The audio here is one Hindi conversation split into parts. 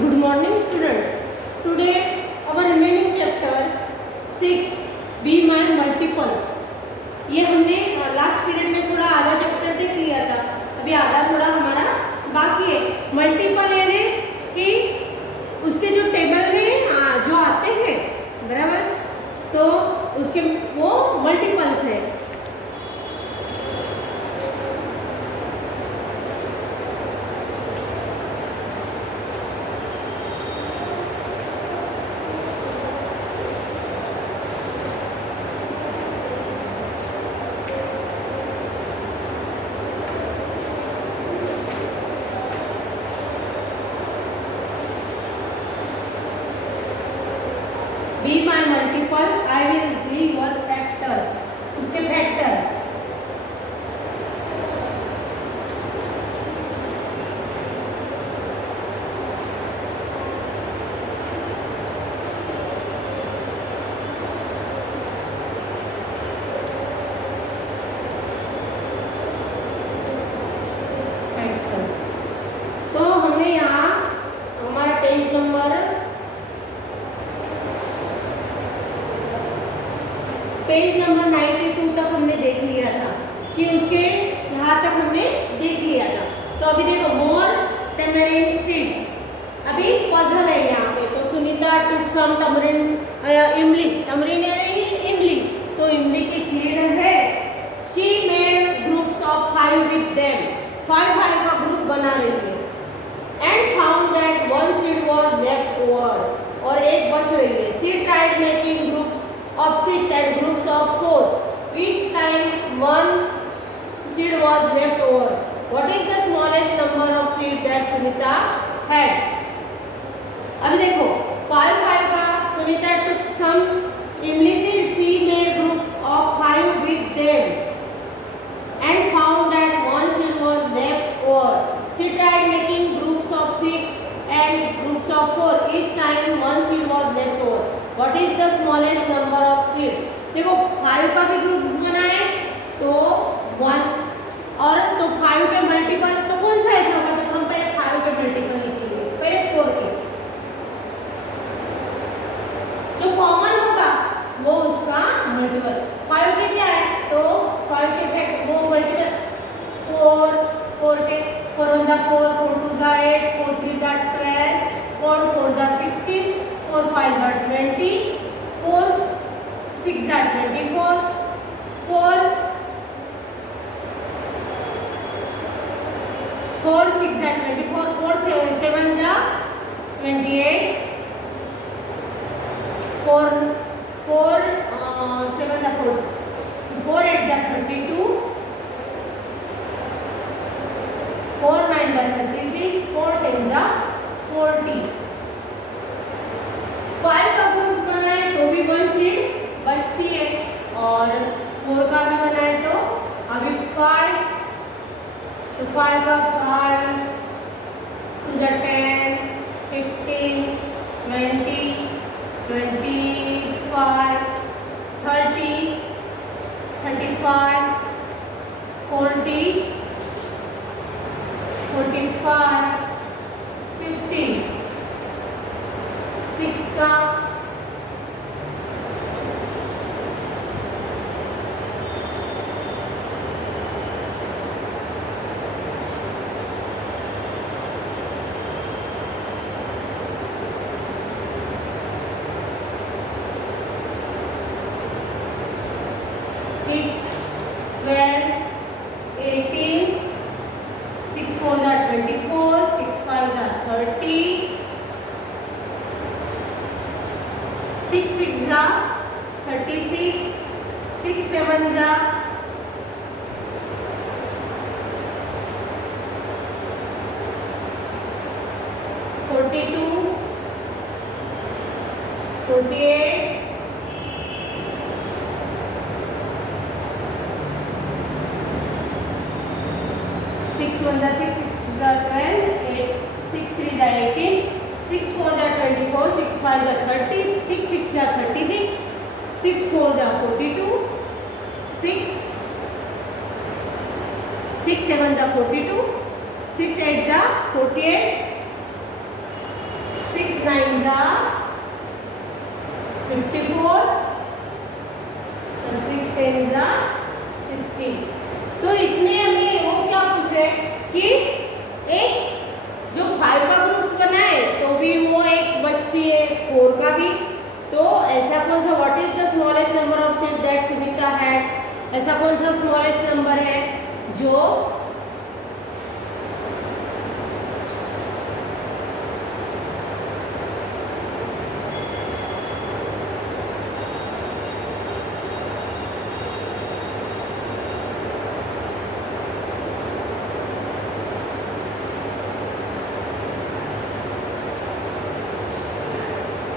Good morning student. Today our remaining chapter 6 Be My Multiple. ये हमने लास्ट पीरियड में थोड़ा आधा चैप्टर देख लिया था, अभी आधा थोड़ा हमारा बाकी है। मल्टीपल यानी कि उसके जो टेबल में जो आते हैं, बराबर, तो उसके वो मल्टीपल्स है। Be my multiple, I will be your factor. उसके फैक्टर तो हमने यहाँ हमारा पेज नंबर 92 तक हमने देख लिया था कि उसके यहाँ तक हमने देख लिया था। तो अभी देखो मोर टेमरिंड सीड्स, अभी पजल है यहाँ पे। तो सुनीता टुक सम टमरिंड इमली, टमरिंड यानी इमली, तो इमली की सीड है। She made groups of 5 with them, 5 का ग्रुप बना रही है। And found that one seed was left over, और एक बच रही है। She tried making groups of 6 and groups of 4. Each time one seed was left over. What is the smallest number of seed that Sunita had? अभी देखो 5 का Sunita took some imli seeds. She made group of 5 with them and found that one seed was left over. She tried making groups of 6 and groups of 4. Each time one seed was left over. What is the smallest number of seed? देखो 5 का भी ग्रुप बनाए तो 1, और तो 5 के मल्टीपल तो कौन सा ऐसा होगा? तो हम पहले 5 के मल्टीपल लिखेंगे, पहले 4 के। जो कॉमन होगा वो उसका मल्टीपल। 5 के क्या है? तो 5 के फैक्ट वो मल्टीपल 4 के 4 1 जा 4, 4 2 जा 8, 4 3 जा 12, 4 4 जा 16, 4 5 जा 20, 4 6 जा 24, 4 6 जा 24, 4 7 जा 28, 4 7 जा 4, 4 8 जा 32, 4 9 जा 36, 4 10 जा 40। 5 का ग्रुप बनाए तो भी 1 सीड बचती है, और 4 का भी बनाए तो अभी 5, तो 5 का 5 2 जा 10, 15 20 25 30 35 40 45 50। 6 का 6 12 18, 6 4 जा 24, 6 5 जा 30, 6 6 जा 36, 6 7 जा 42, 48, 6 1 जा 6, 6 2 जा 12, 6 3 जा 18, 6 4 जा 24, 6 5 जा 30, 6 6 जा 36, 6 4 जा 42, 6 6 7 जा 42, 6 8 जा 48, 54, तो 6 10 16। तो इसमें हमें वो क्या पूछ रहे कि एक जो 5 का ग्रुप बनाए तो भी वो एक बचती है, 4 का भी। तो ऐसा कौन सा, what is the smallest number of seat that Sunita had, ऐसा कौन सा स्मॉलेस्ट नंबर है जो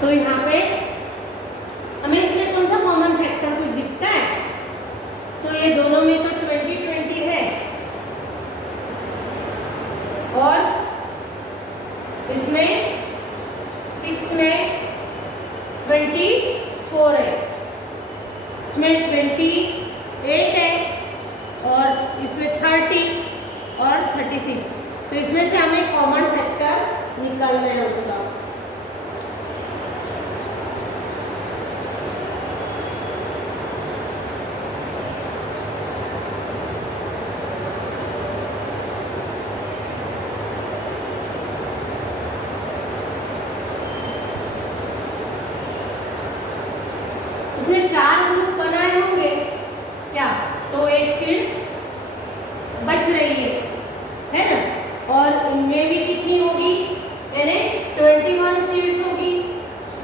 तो यहाँ पे हमें इसमें कौन सा कॉमन फैक्टर कुछ दिखता है, तो ये दोनों में तो 20 20 है और इसमें 6 में 24 है, इसमें 28 है और इसमें 30 और 36। तो इसमें से हमें कॉमन फैक्टर निकालना है उसका। उसने 4 ग्रुप बनाए होंगे क्या, तो एक सीट बच रही है ना, और उनमें भी कितनी होगी, यानी 21 सीट्स होगी,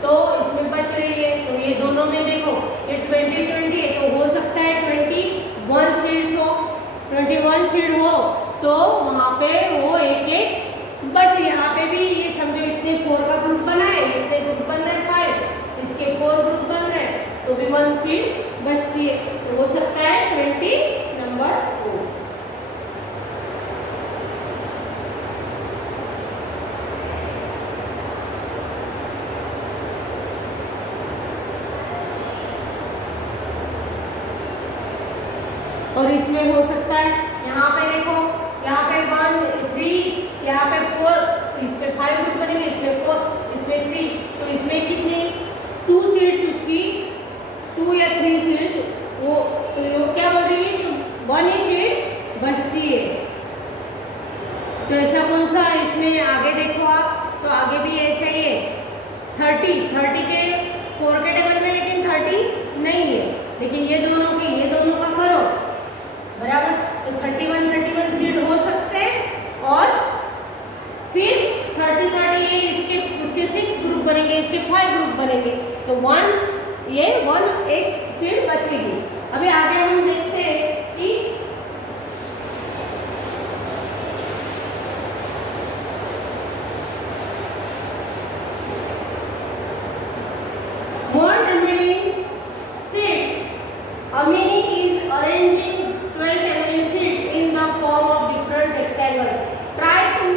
तो इसमें बच रही है। तो ये दोनों में देखो ये 20 20 है, तो हो सकता है 21 सीट्स हो, 21 सीट हो तो वहाँ पे वो एक एक बच। यहाँ पे भी ये समझो इतने 4 का ग्रुप बना है, इतने ग्रुप बन रहे 5, इसके 4 ग्रुप बन रहे, तो भी 1 सीट बचती है, तो हो सकता है 20 नंबर हो। और इसमें हो सकता है यहाँ पे देखो, यहाँ पे 1 3, यहाँ पे 4, इसमें 5 ग्रुप बनेंगे, इसमें 4, इसमें 3, तो इसमें कितनी 2 सीट्स उसकी, 2 या 3 सीट्स वो, तो वो क्या बोल रही है कि 1 ही सीट बचती है। तो ऐसा कौन सा, इसमें आगे देखो आप, तो आगे भी ऐसा ही है 30 के 4 के टेबल में, लेकिन 30 नहीं है, लेकिन ये दोनों का करो बराबर, तो 31 सीट हो सकते हैं, और फिर 30 ये इसके उसके 6 ग्रुप बनेंगे, इसके 5 ग्रुप बनेंगे, तो 1 एक सीट बचेगी। अभी आगे हम देखते हैं कि more tamarind seeds, Amini is arranging 12 tamarind seeds in the form of different rectangles. Try to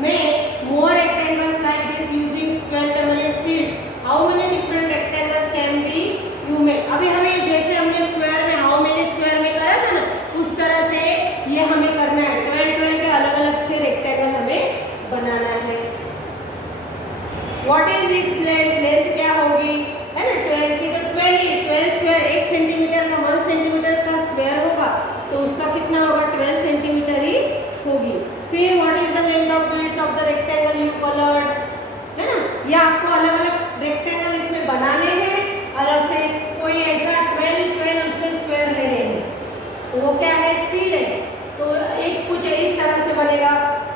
make more rectangles like this using 12 tamarind seeds. How many different rectangles can be you make? अभी हमें जैसे हमने स्क्वायर में हाउ मेनी स्क्वायर में करा था ना, उस तरह से ये हमें करना है, 12 के अलग अलग से रेक्टेंगल हमें बनाना है। What is its length? Length क्या होगी, है ना, 12 की, तो 12 स्क्वायर 1 सेंटीमीटर का 1 सेंटीमीटर का स्क्वायर होगा, तो उसका कितना होगा, 12 सेंटीमीटर ही होगी। फिर what is the length of width of the rectangle you coloured, है ना, ये आपको अलग अलग रेक्टेंगल इसमें बनाने हैं अलग से, कोई ऐसा 12 उसमें स्क्वायर लेने हैं, तो वो क्या है, सीड है, तो एक कुछ इस तरह से बनेगा,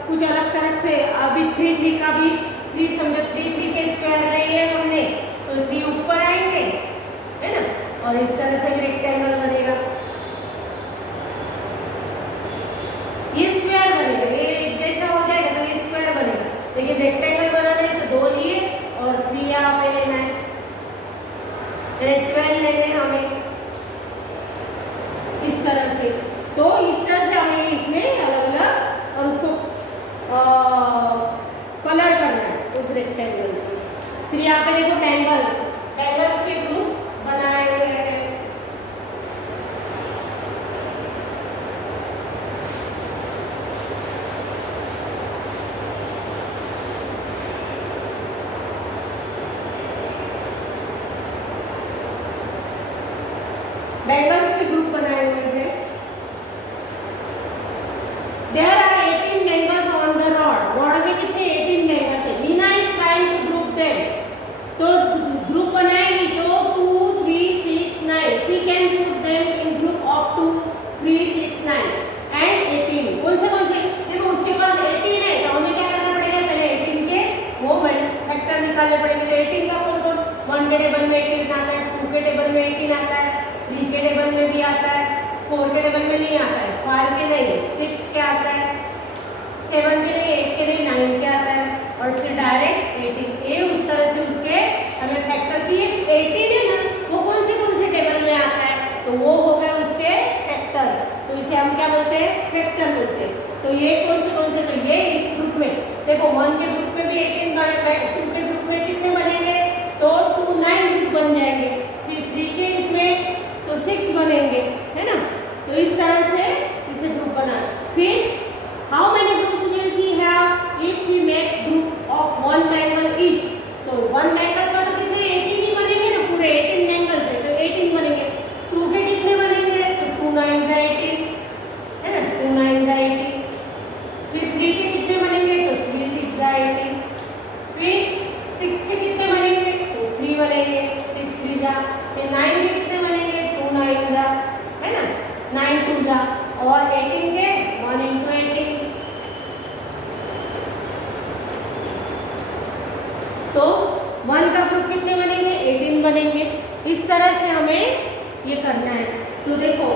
कुछ अलग तरह से। अभी 3 का भी 3 समझो, 3 के स्क्वायर लिए हमने, तो 3 ऊपर आएंगे, है ना, और इस तरह से रेक्टेंगल बनेगा, ये स्क्वायर बनेगा, ये एक जैसा हो जाएगा तो ये स्क्वायर बनेगा, लेकिन रेक्टेंगल बनाना है तो 2 लिए और 3 यहाँ पे लेना है, 12 लेने हमें इस तरह से। तो इस तरह से हमें इसमें अलग अलग और उसको कलर करना है उस रेक्टेंगल को। फिर यहाँ पे देखो बैंगल्स के ग्रुप बनाए हुए हैं, में 18 आता है, 3 के टेबल में भी आता है, 4 के टेबल में नहीं आता है, 5 के नहीं, 6 के आता है, 7 के नहीं, 8 के नहीं, 9 के आता है और फिर डायरेक्ट 18। ये उस तरह से उसके हमें फैक्टर की 18 है ना, वो कौन से टेबल में आता है, तो वो हो गए उसके फैक्टर, तो इसे हम क्या बोलते हैं, फैक्टर बोलते हैं। तो ये कौन से, तो ये इस ग्रुप में देखो 1 के ग्रुप में भी 18 2 के ग्रुप में कितने बनेंगे, तो 2 9 ग्रुप बन जाएंगे, फिर 3 के इसमें तो 6 बनेंगे, है ना। तो इस तरह से इसे ग्रुप बना। फिर how many groups will she have if she makes group of 1 mangle each, तो 1 मैंगल का तो कितने 18 ही बनेंगे ना, पूरे 18 मैंगल्स है तो 18 बनेंगे। 2 के कितने बनेंगे, तो 2 9 18 है ना, 2 9 18। फिर 3 के कितने बनेंगे, तो 3 6 18। फिर 6 के कितने बनेंगे, तो 3 बनेंगे, 6 3 जा। फिर 9 के कितने बनेंगे, 2 9 जा, है ना, 9 2 जा, और 18 के 1 into 18। तो 1 का ग्रुप कितने बनेंगे, 18 बनेंगे। इस तरह से हमें ये करना है। तो देखो,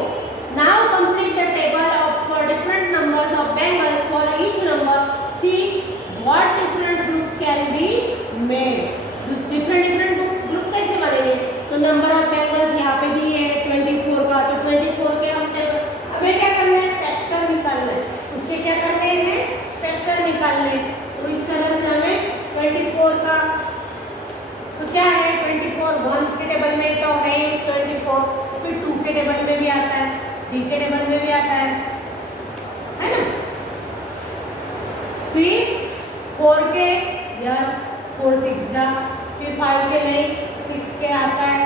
now complete the table of for different numbers of bangles for each number, see what different groups can be made. Different group कैसे बनेंगे, तो नंबर ऑफ बैंगल्स यहाँ पे दिए है 24 का, तो 24 के हम हमें क्या करना है, फैक्टर निकालना है, उसके क्या करने हैं, फैक्टर निकालने हैं। तो इस तरह से हमें 24 का तो क्या है, 24 1 के टेबल में तो है 24, फिर 2 के टेबल में भी आता है, 3 के टेबल में भी आता है ना। फिर 4 के, यस 4 6 जा, फिर 5 के नहीं, 6 के आता है,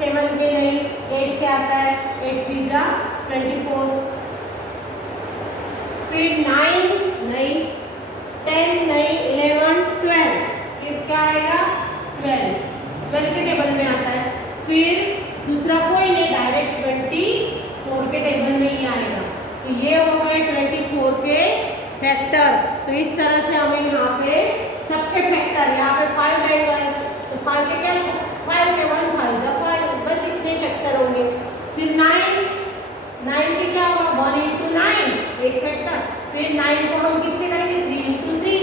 7 के नहीं, 8 के आता है, 8 3 जा 24। फिर 9 नहीं, 10 नहीं, 11 12, फिर क्या आएगा 12 के टेबल में आता है। फिर दूसरा कोई नहीं, डायरेक्ट 24 के टेबल में ही आएगा। तो ये हो गए 24 के फैक्टर। तो इस तरह से हमें यहाँ पे सबके फैक्टर, यहाँ पे 5 बैंगल, तो 5 के क्या, 5 के 1 5 जा 5, बस इतने फैक्टर होंगे। फिर 9 के क्या होगा, 1 into 9 एक फैक्टर। फिर 9 को हम किससे करेंगे, 3 into 3,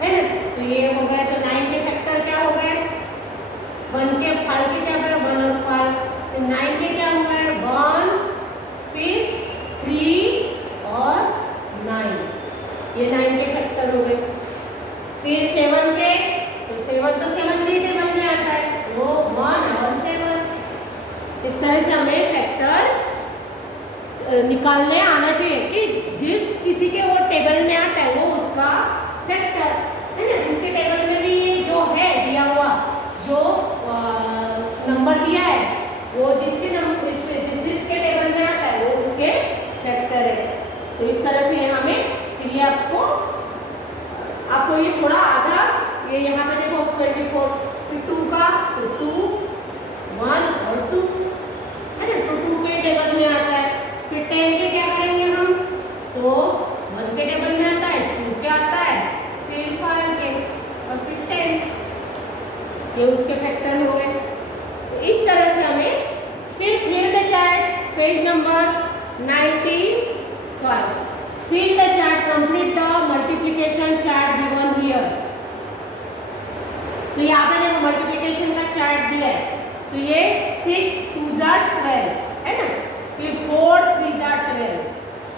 है ना। तो ये हो गया, तो 9 के फैक्टर क्या हो गए, 1 के 5 के क्या हुए, 1 और 5। फिर 9 के क्या हुए, 1, फिर 3 और 9, ये 9 के फैक्टर हो गए। फिर 7 के, तो 7 तो 7 के टेबल में आता है, वो 1 और 7। इस तरह से हमें फैक्टर निकालने आना चाहिए कि जिस किसी के वो टेबल में आता है वो उसका फैक्टर, है ना। जिसके टेबल में भी ये जो है दिया हुआ, जो नंबर दिया है, वो जिसके जिसके टेबल में आता है वो उसके फैक्टर है। तो इस तरह से हमें फिर ये आपको ये थोड़ा आधा, ये यहाँ पे देखो 24, फिर 2 का, तो 2 1 और 2, है ना, तो 2 के टेबल में आता है। फिर 10 के क्या करेंगे हम, तो 1 के टेबल में आता है, 2 के आता है, फिर 5 के और फिर 10, ये उसके फैक्टर हो गए। तो इस तरह से हमें फिर fill the chart, page number 95, fill the chart, complete the multiplication chart given here. तो यहाँ पे देखो मल्टीप्लिकेशन का चार्ट दिया है, तो ये 6 2 12 है ना, फिर 4 3 12,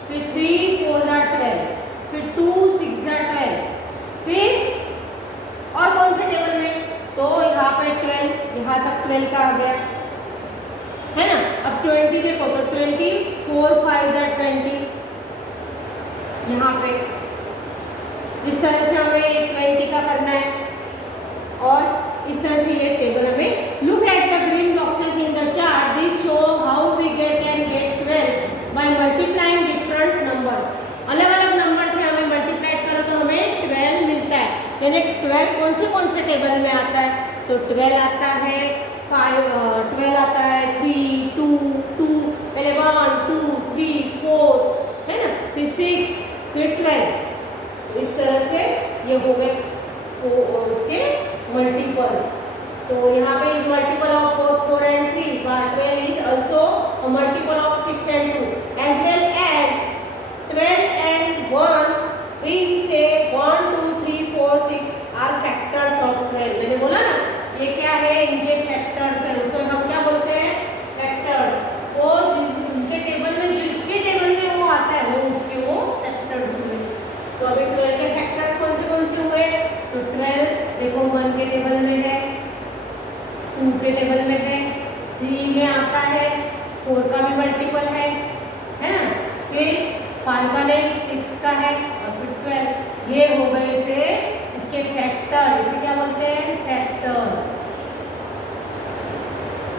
फिर 3 4 12, फिर 2 6 12, फिर और कौन से टेबल में, तो यहाँ पे 12, यहाँ तक 12 का आ गया, है ना। अब 20 देखो, तो 20 4 5 20, यहाँ पे इस तरह से हमें 20 का करना है। और इस तरह से ये टेबल हमें, look at the green boxes in the chart, this show how we can get 12 by multiplying different number. अलग अलग नंबर से हमें मल्टीप्लाई करो तो हमें 12 मिलता है। यानी 12 कौन से टेबल में आता है, तो 12 आता है 12 आता है 3 2 2, पहले 1 2 3 4, है ना, फिर 6, फिर 12। इस तरह से ये हो गए उसके मल्टीपल। तो यहाँ पे is multiple of both 4 and 3, but 12 is also a multiple of 6 and 2, as well as 12 and 1. We say 1 2 3 4 6 are factors of 12. मैंने बोला ना ये क्या है, इनके फैक्टर्स है, उसको हम क्या बोलते हैं, फैक्टर्स। वो उनके टेबल में जिसके टेबल में वो आता है वो उसके वो फैक्टर्स हुए। तो अभी 12 के फैक्टर्स कौन से हुए, तो 12 देखो 1 के टेबल में है, 2 के टेबल में है, 3 में आता है, 4 का भी मल्टीपल है ना, फिर 5 का नहीं 6 का है, और फिर 12। ये हो गए से इसके फैक्टर, इसे क्या बोलते हैं, फैक्टर।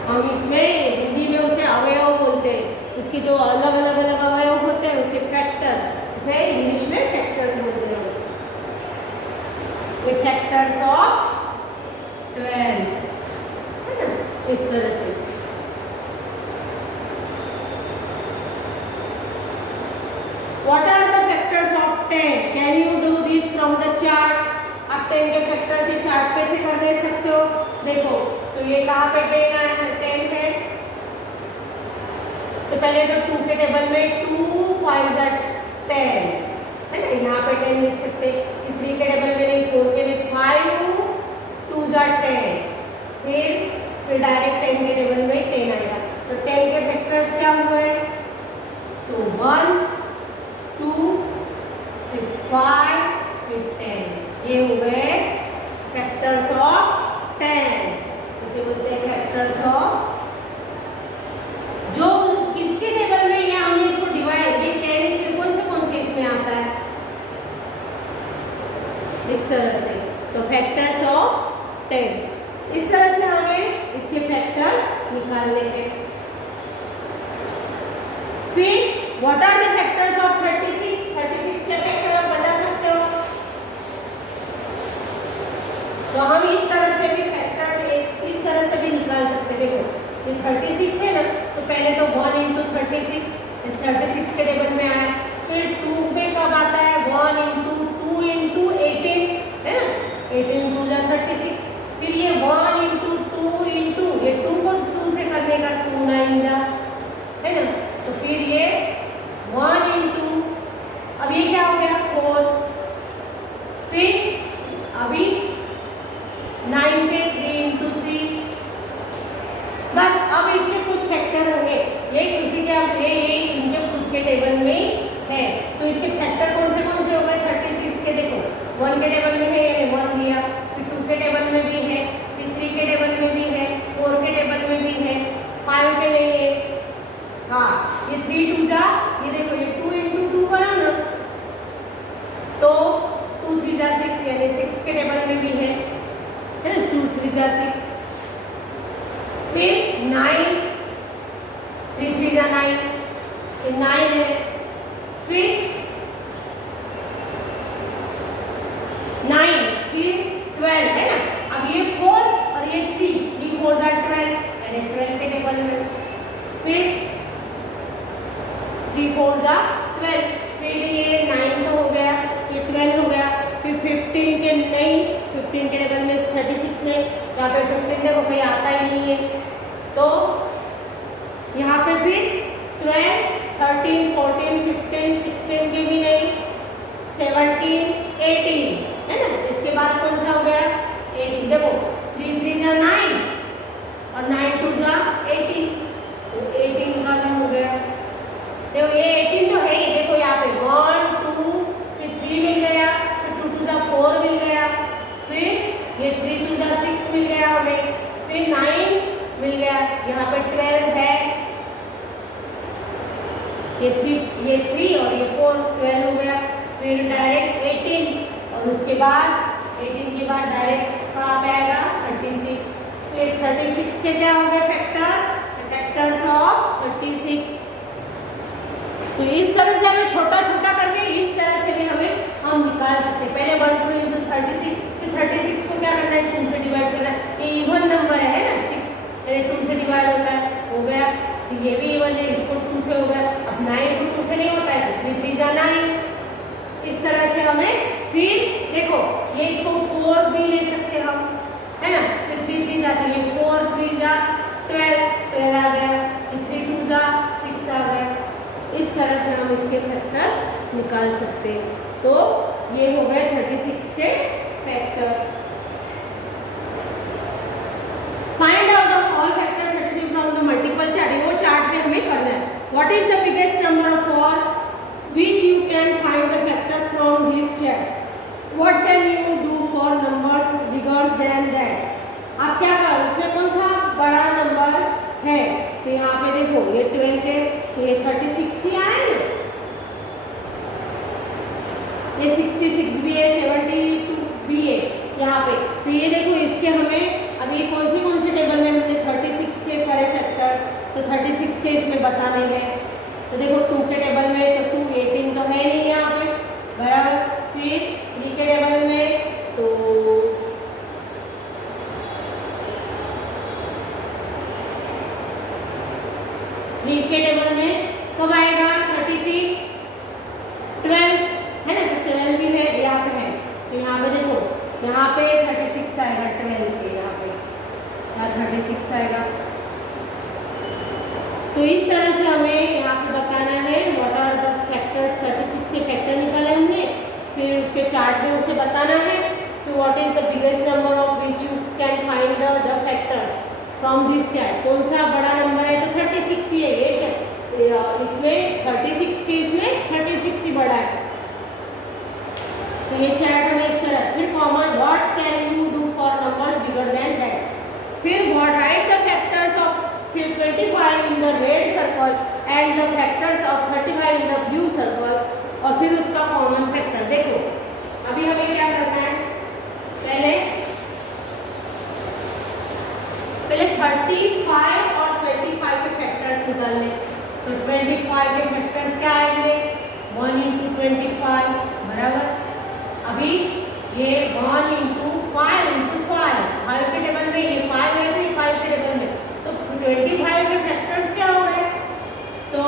हम इसमें हिंदी में उसे अवयव बोलते हैं, उसके जो अलग अलग अवयव होते हैं उसे फैक्टर, उसे इंग्लिश में फैक्टर्स बोलते हैं। ये फैक्टर्स ऑफ 12 है ना, इस तरह से। What are the factors of 10? Can you do this from the chart? आप 10 के फैक्टर्स ये चार्ट पे से कर दे सकते हो। देखो तो ये कहाँ पे 10 आया है, 10 है, तो पहले तो 2 के टेबल में 2 5 are 10 है ना, यहाँ पे 10 लिख सकते हैं। 3 के टेबल में नहीं, 4 के लिए 5 2 are 10, फिर डायरेक्ट 10 के टेबल में 10 आएगा। तो 10 के फैक्टर्स क्या हुए, तो 1 2 फिर 5 फिर 10, ये हो गए फैक्टर्स ऑफ 10। इसे बोलते हैं फैक्टर्स ऑफ, जो किसके टेबल में, या हमें इसको डिवाइड, ये 10 के कौन से इसमें आता है, इस तरह से। तो फैक्टर्स ऑफ 10 इस तरह से हमें इसके फैक्टर निकालने हैं। फिर what are the factors of 36? 36 के फैक्टर आप बता सकते हो, तो हम इस तरह से भी फैक्टर्स इस तरह से भी निकाल सकते हैं। देखो ये 36 है ना, तो पहले तो 1 into 36 इस 36 के टेबल में आया, फिर 2 में कब आता है, 1 into 2 into 18 है ना, 18 2 जा 36, फिर ये 1 into 2 into ये 2 को 2 से करने का 2 9 जा है ना, तो फिर ये 1 into, अब ये क्या हो गया 4, फिर अभी 9 के 3 into 3, बस। अब इसके कुछ फैक्टर होंगे, ये किसी के अब ये इनके खुद के टेबल में है, तो इसके फैक्टर कौन से हो गए 36 के। देखो 1 के टेबल में है, ये 1 दिया, फिर 2 के टेबल में भी है, फिर 3 के टेबल में भी है, 4 के टेबल में भी है, 5 के नहीं है, हाँ ये 3 2 जा, ये देखो ये 2 into 2 करो ना, तो 2 3 जा 6, यानी 6 के टेबल में भी है ना, 2 3 जा 6, फिर 9 3 3 जा 9, ये 9 है, फिर 9 फिर 12 है ना, अब ये 4 और ये 3 4 जा 12, यानी 12 के टेबल में, फिर 3 4 जा 12, फिर ये 9 तो हो गया, ये 12 हो गया, फिर 15 के नहीं, 15 के टेबल में 36 है, यहाँ पे 15 देखो कहीं आता ही नहीं है, तो यहाँ पे फिर 12 13 14 15 16 के भी नहीं, 17 18 है ना, इसके बाद कौन सा हो गया 18, देखो 3 3 जा 9 और 9 2 जा 18, तो 18 का भी हो गया। देखो ये 18 तो है ही, देखो यहाँ पे 1 2 फिर 3 मिल गया, फिर 2 2 जा 4 मिल गया, फिर ये 3 2 जा 6 मिल गया हमें, फिर 9 मिल गया, यहाँ पे 12 है, ये 3 और ये 4 12 हो गया, फिर डायरेक्ट 18 और उसके बाद 18 के बाद डायरेक्ट कहाँ पे आएगा 36, फिर 36 के क्या हो गए फैक्टर्स ऑफ 36। तो इस तरह से हमें छोटा छोटा करके इस तरह से भी हम निकाल सकते हैं। पहले 1 2 into 36, फिर 36 को क्या करना है 2 से डिवाइड करना है, ये इवन नंबर है ना 6, यानी 2 से डिवाइड होता है, हो गया, ये भी इवन है, इसको 2 से हो गया, अब 9 को 2 से नहीं होता है, तो 3 3 जा 9, इस तरह से हमें, फिर देखो ये इसको 4 भी ले सकते हम है ना, फिर 3 3 जा निकाल सकते हैं। तो ये हो गए 36 के factor. Find out of all factor 36 from the multiple chart. वो चार्ट पे हमें करना है। What is the biggest number for which you can find the factors from this chart. What can you do for numbers bigger than that. आप क्या करो, इसमें कौन सा बड़ा नंबर है, तो यहाँ पे देखो ये 12 के, तो ये 36 ही आए ना, ये 66 भी है, 72 भी है यहाँ पे। तो ये देखो इसके हमें अभी कौन से टेबल में हमने 36 के करे फैक्टर्स, तो 36 के इसमें बताने हैं। तो देखो 2 के टेबल में तो 2, 18 तो है नहीं यहाँ पे बराबर। फिर 3 के टेबल में तो 3 के टेबल में कब आएगा 36, 12 है ना, तो 12 भी है यहाँ पे है। तो यहाँ पे देखो यहाँ पे 36 आएगा 12 के, यहाँ पे 36 आएगा। तो इस तरह से हमें यहाँ पे बताना है व्हाट आर द फैक्टर्स। 36 के फैक्टर निकाले हमने, फिर उसके चार्ट में उसे बताना है कि what is the biggest number of which you can find the factors from this chart. कौन सा बड़ा नंबर है, तो 36 ही है ये, इसमें 36 के इसमें 36 ही बड़ा है। तो ये चार्ट हमें इस तरह। फिर common, what can you do for numbers bigger than that. फिर what write the factors of 25 in the red circle and the factors of 35 in the blue circle, और फिर उसका कॉमन फैक्टर। देखो अभी हमें क्या करना है, पहले 35 और 25 के फैक्टर्स निकालने। तो 25 के फैक्टर्स क्या आएंगे, 1 × 25 बराबर। अभी ये 1 × 5 × 5, 5 के टेबल में ये 5 है, तो ये 5 के टेबल में, तो 25 के फैक्टर्स क्या हो गए, तो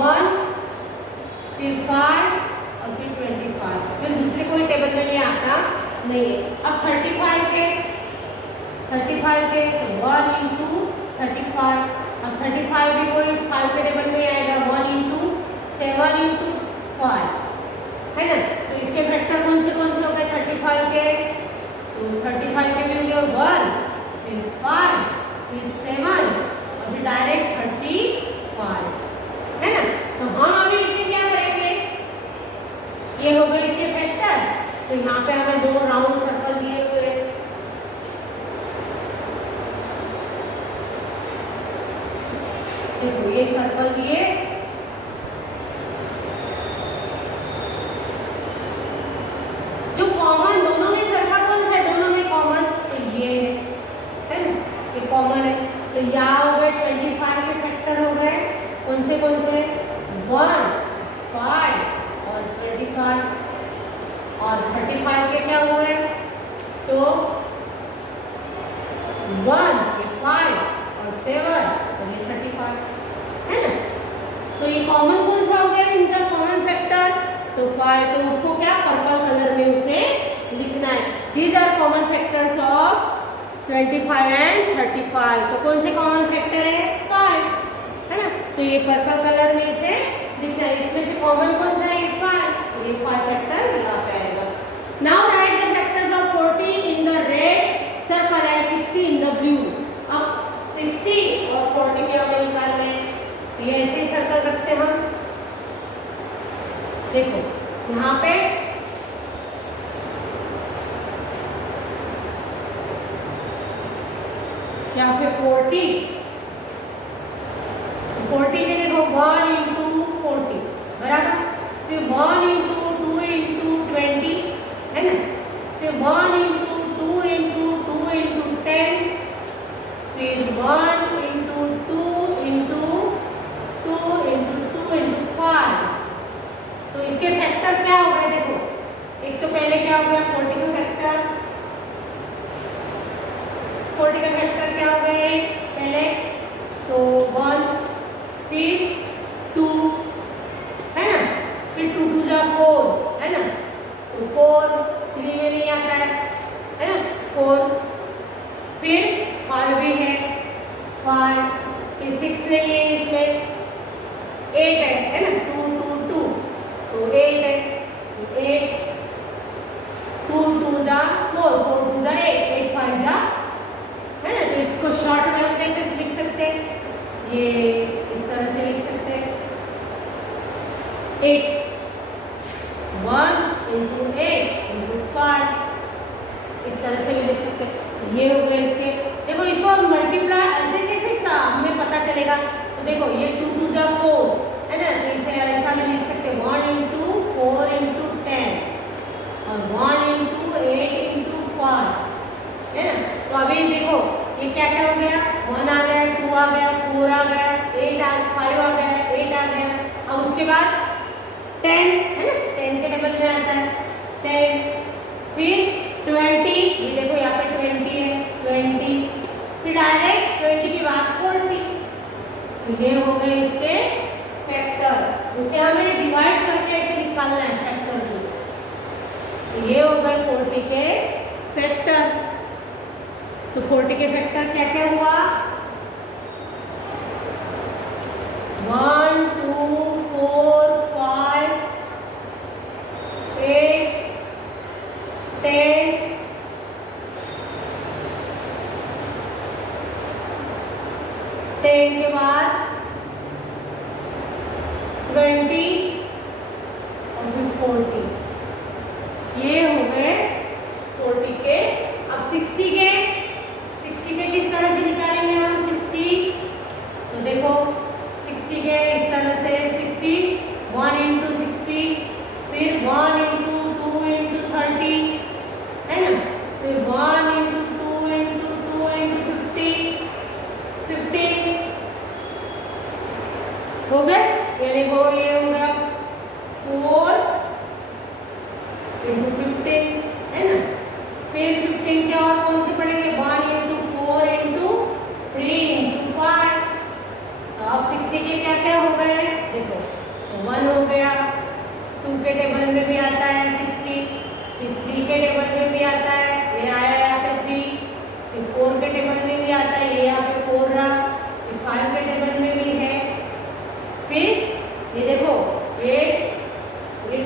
1 फिर 5 और फिर 25। फिर दूसरे कोई टेबल में ये आता नहीं है। अब 35 के तो 1 × 35, अब 35 भी कोई 5 के टेबल में आएगा, 1 × 7 × 5 है ना। तो इसके फैक्टर कौन से हो गए 35 के, तो 35 के भी हो गए 1 फिर 5 फिर 7 और फिर डायरेक्ट 35 है ना। तो हम अभी इसे क्या करेंगे, ये हो गए इसके फैक्टर। तो यहाँ पे हमें 2 राउंड सर्कल दिए हुए हैं। देखो ये सर्कल दिए, जो कॉमन दोनों में सर्कल कौन सा है, दोनों में कॉमन तो ये है ना, ये कॉमन है। तो यहाँ हो गए 25 के फैक्टर हो गए, कौन से 1, 5 और 25, और 35 के क्या हुए, तो 1, 5 और 7 और ये 35 है ना। तो ये कॉमन कौन सा हो गया इनका कॉमन फैक्टर, तो 5, तो उसको क्या पर्पल कलर में उसे लिखना है। These are common factors of 25 and 35। तो कौन से कॉमन फैक्टर है 5 है ना, तो ये पर्पल कलर में इसे लिखना है। इसमें से कॉमन कौन सा है 5, तो ये 5 फैक्टर यहाँ पे आएगा। Now right the factors of 40 in the red circle and 60 in the blue. अब 60 और 40 के हमें निकालना है, तो ये ऐसे ही सर्कल रखते हैं हम। देखो यहाँ पे यहाँ पे 40 के देखो 1 × 40 बराबर, फिर 1 × 2 × 20 है ना, फिर 1 × 2 × 2 × 10, फिर 1 × 2 × 2 × 5। तो इसके फैक्टर क्या हो गए, देखो एक तो पहले क्या हो गया 40 का फैक्टर, 40 का फैक्टर क्या हो गए पहले, तो 1 फिर 2 है ना, फिर 2 × 2 = 4 है ना, तो 4 3 में नहीं आता है ना, 4 फिर 5 भी है 5, फिर 6 नहीं है इसमें, 8 है ना, 2 2 2, तो तो 8 है, 8, 2 2 जा 4, 4 2 जा 8, 8 5 जा, है ना। तो इसको शॉर्ट में हम कैसे लिख सकते हैं, ये इस तरह से लिख सकते हैं, 8 1 into 8 into 5, इस तरह से भी लिख सकते हैं। ये हो गए इसके, देखो इसको हम मल्टीप्लाई ऐसे कैसे हमें पता चलेगा, तो देखो ये 2 2 जा 4 है ना, तो इसे ऐसा भी लिख सकते हैं 1 into 4 into 10 और 1 into 8 into 5, है ना। तो अभी देखो ये क्या क्या हो गया, 1 आ गया, 2 आ गया, 4 आ गया, 5 आ गया, 8 आ गया। अब उसके बाद 10 है ना, 10 के टेबल में आता है 10, फिर 20, ये देखो यहाँ पे 20 है 20, फिर डायरेक्ट 20 के बाद 40, तो ये हो गए इसके फैक्टर। उसे हमें डिवाइड करके ऐसे निकालना है फैक्टर को, तो ये हो गए 40 के फैक्टर। तो 40 के फैक्टर क्या क्या हुआ, 1 2 4 5 8 10 10 के बाद 20 और फिर 40, ये हो गए 40 के। अब 60 के किस तरह से निकालेंगे हम 60, तो देखो 60 के इस तरह से 60 1 into 60, फिर 1 into 2 into 30, है ना, फिर 1 into 2 into 2 into 50 हो गए। ये देखो ये हो गया 4 into 15, है ना। फिर 15 के और कौन से पढ़ेंगे, 1 into 4 into 3 into 5। तो अब 60 के क्या क्या हो गए, देखो 1 हो गया, 2 के टेबल में भी आता है 60, फिर 3 के टेबल में भी आता है, ये आया यहाँ पे 3, फिर 4 के टेबल में भी आता है, ये यहाँ पे 4 रहा, फिर 5 के टेबल में भी है, फिर ये देखो ये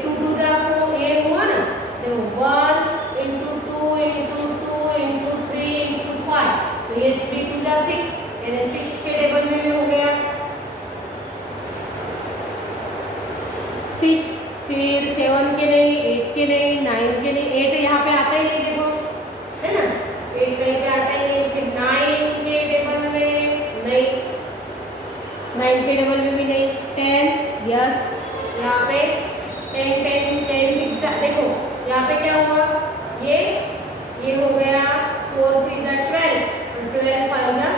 2 2 जा 4, ये हुआ ना, तो 1 into 2 into 2 into 3 into 5, तो ये 3 2 जा 6, यानी 6 के टेबल में भी हो गया 6, फिर 7 के नहीं, 8 के नहीं, 9 के नहीं, 8 यहाँ पे आता ही नहीं, देखो है ना, 8 कहीं पे आता ही नहीं, फिर 9 के टेबल में नहीं, 9 के टेबल में भी नहीं, 10 यस, यहाँ पे 10 10 10 6, देखो यहाँ पे क्या हुआ, ये हो गया 4 3 जा 12 और 12 5 जा,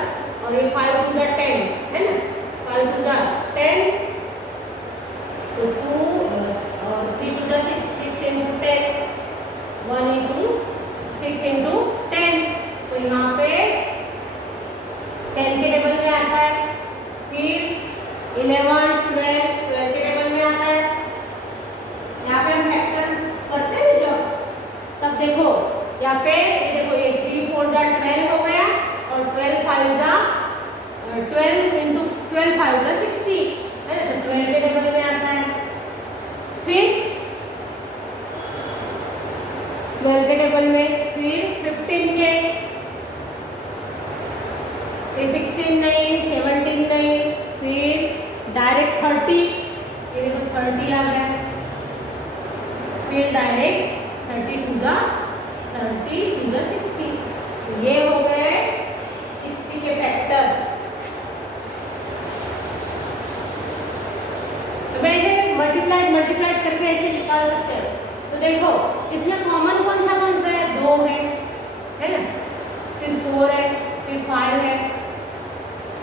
और ये 5 2 जा 10, है ना, 5 2 जा 10, तो 2 और 3 2 जा 6, 6 into 10, 1 into 6 into 10, तो यहाँ पे 10 के टेबल में आता है, फिर 11 12 12 के टेबल में आता है। यहाँ पे हम फैक्टर करते हैं जब, तब देखो यहाँ पे ये देखो ये 3 4 जा 12 हो गया, और 12 5 जा 12 into 12 5 जा 60, है ना, तो 12 के टेबल में आता है। फिर 12 के टेबल में, फिर 15 के, ये 16 नहीं 17 नहीं, फिर डायरेक्ट 30, ये देखो 30 आ गया, फिर डायरेक्ट 30 टू जा 60, तो ये हो गए 60 के फैक्टर। तो वैसे मल्टीप्लाइड करके ऐसे निकाल सकते हैं। तो देखो इसमें कॉमन कौन सा है, 2 है ना, फिर 4 है, फिर 5 है,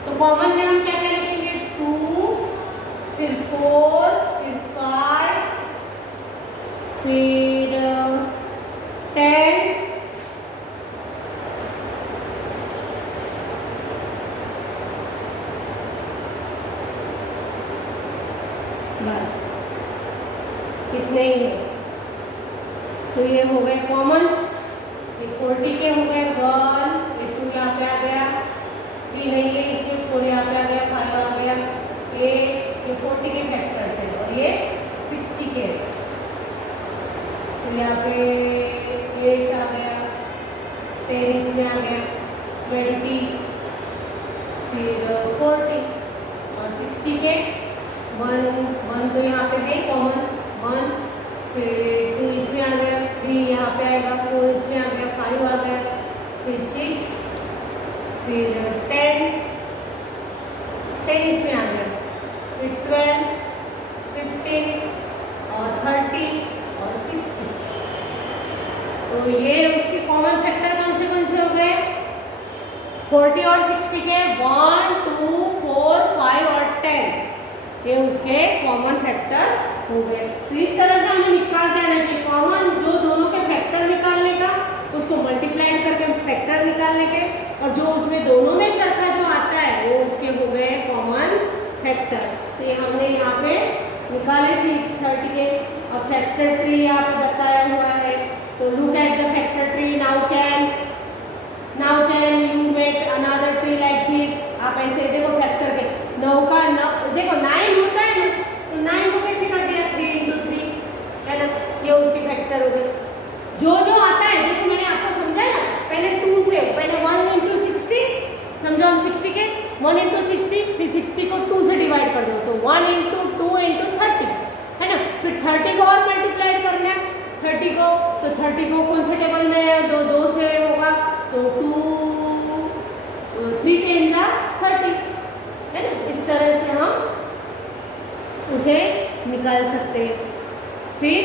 तो कॉमन में हम क्या क्या लिखेंगे, 2 फिर 4 फिर 5 फिर 10 बस इतने ही है। तो ये हो गए कॉमन, ये 40 के हो गए 1, ये 2 यहाँ पे आ गया, 3 नहीं है इसमें, 4 यहाँ पे आ गया, 5 आ गया, ये 40 के फैक्टर्स है और ये 60 के। यहाँ पे 8 आ गया, 10 इसमें आ गया, 20, फिर 40 और 60 के 1 तो यहाँ पे है कॉमन 1, फिर 2 इसमें आ गया, 3 यहाँ पे आएगा, 4 इसमें आ गया, 5 आ गया, फिर 6, फिर 10 इसमें आ गया, फिर 12, 15 और 30 और 60। तो ये उसके कॉमन फैक्टर कौन से हो गए? 40 और 60 के 1, 2, 4, 5 और 10 ये उसके कॉमन फैक्टर हो गए। तो इस तरह से हमें निकाल के आना चाहिए कॉमन जो दोनों के फैक्टर निकालने का, उसको मल्टीप्लाई करके फैक्टर निकालने के, और जो उसमें दोनों में सरखा जो आता है वो उसके हो गए कॉमन फैक्टर। तो ये हमने यहाँ पे निकाले थे 30 के। और फैक्टर ट्री यहाँ पे बताया हुआ है, तो look at the factor tree. Now can you make another tree like this. आप ऐसे देखो फैक्टर के 9 का देखो 9 होता है ना, तो 9 को कैसे कर दिया 3 × 3 है ना, ये उसके फैक्टर हो गए। जो आता है देखो मैंने आपको समझाया पहले 2 से, पहले 1 × 60 समझो हम 60 के 1 × 60, फिर 60 को 2 से डिवाइड कर दो तो 1 × 2 × 30 है ना, फिर 30 को और मल्टीप्लाइड करना है 30 को, तो 30 को कौन से टेबल में है 2 से होगा तो 3 10 30 है ना। इस तरह से हम उसे निकाल सकते हैं। फिर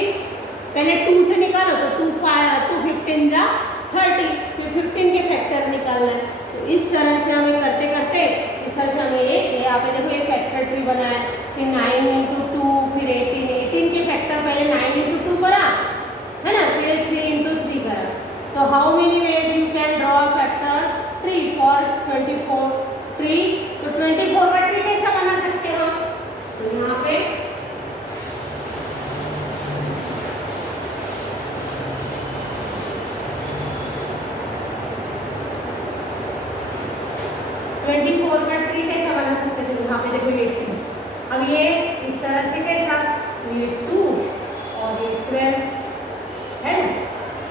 पहले 2 से निकालो तो 2 15 30, फिर 15 के फैक्टर निकालना है। तो इस तरह से हमें करते करते इस तरह से हमें ये यहाँ पे देखो ये फैक्टर ट्री बना है। फिर 9 × 2, फिर 18 के फैक्टर पहले 9 × 2 करा है ना, फिर 3 × 3 करा। तो how many ways you can draw factor tree for 24 tree. तो 24 का ट्री कैसा बना सकते हैं हम, तो यहाँ पे 24 का ट्री कैसा बना सकते थे, यहाँ पे देखो ये 2, अब ये इस तरह से कैसा, तो ये 2 और ये 12 है ना,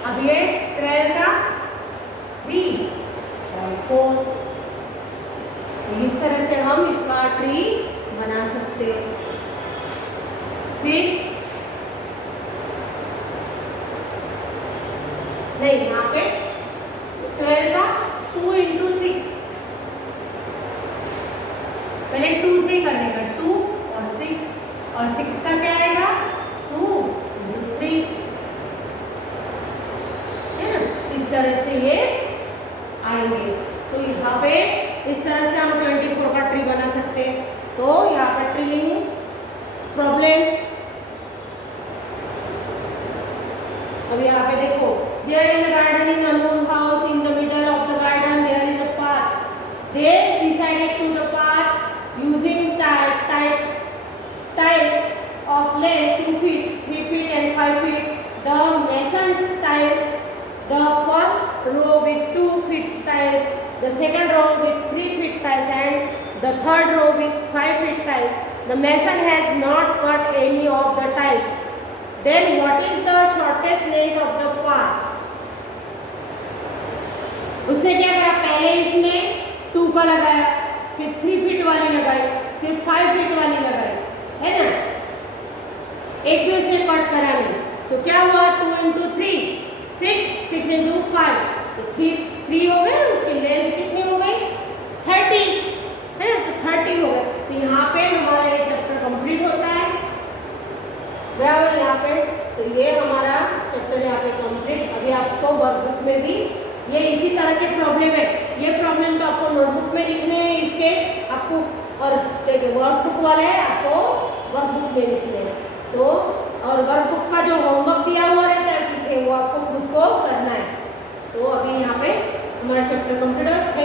अब ये 12 का 3 और 4, तो इस तरह से हम इसका ट्री बना सकते हैं। फिर नहीं यहाँ पे 12 का 2 × 6, पहले 2 से करने का 2 और 6, और 6 का क्या आएगा 2 × 3 है ना, इस तरह से ये आएंगे। तो यहाँ पे इस तरह से हम 24 का ट्री बना सकते हैं। तो यहाँ पर ट्री प्रॉब्लम, अब यहाँ पे देखो there is a garden in Anu's house, in the middle of the garden there is a path. They decided to the path using tiles of length 2 feet, 3 feet and 5 feet. The mason tiles the first row with 2 feet tiles, the second row with 3 feet tiles and the third row with 5 feet tiles. The mason has not cut any of the tiles. Then what is the shortest length of the path? उसने क्या करा, पहले इसमें 2 का लगाया, फिर 3 फीट वाली लगाई, फिर 5 फीट वाली लगाई है ना, एक भी उसने कट करा नहीं। तो क्या हुआ 2 × 3 6, 6 × 5 तो 3 हो गए ना, उसकी लेंथ कितनी हो गई 30 है ना, तो 30 हो गए। तो यहाँ पे हमारा ये चैप्टर कंप्लीट होता है बराबर यहाँ पे। तो ये हमारा चैप्टर यहाँ पे कंप्लीट। अभी आपको वर्कबुक में भी ये इसी तरह के प्रॉब्लम है, ये प्रॉब्लम तो आपको नोटबुक में लिखने हैं इसके आपको, और वर्कबुक वाले आपको वर्कबुक में लिखने हैं। तो और वर्कबुक का जो होमवर्क दिया हुआ रहता है पीछे वो आपको खुद को करना है। तो अभी यहाँ पे हमारा चैप्टर कंप्लीट हो।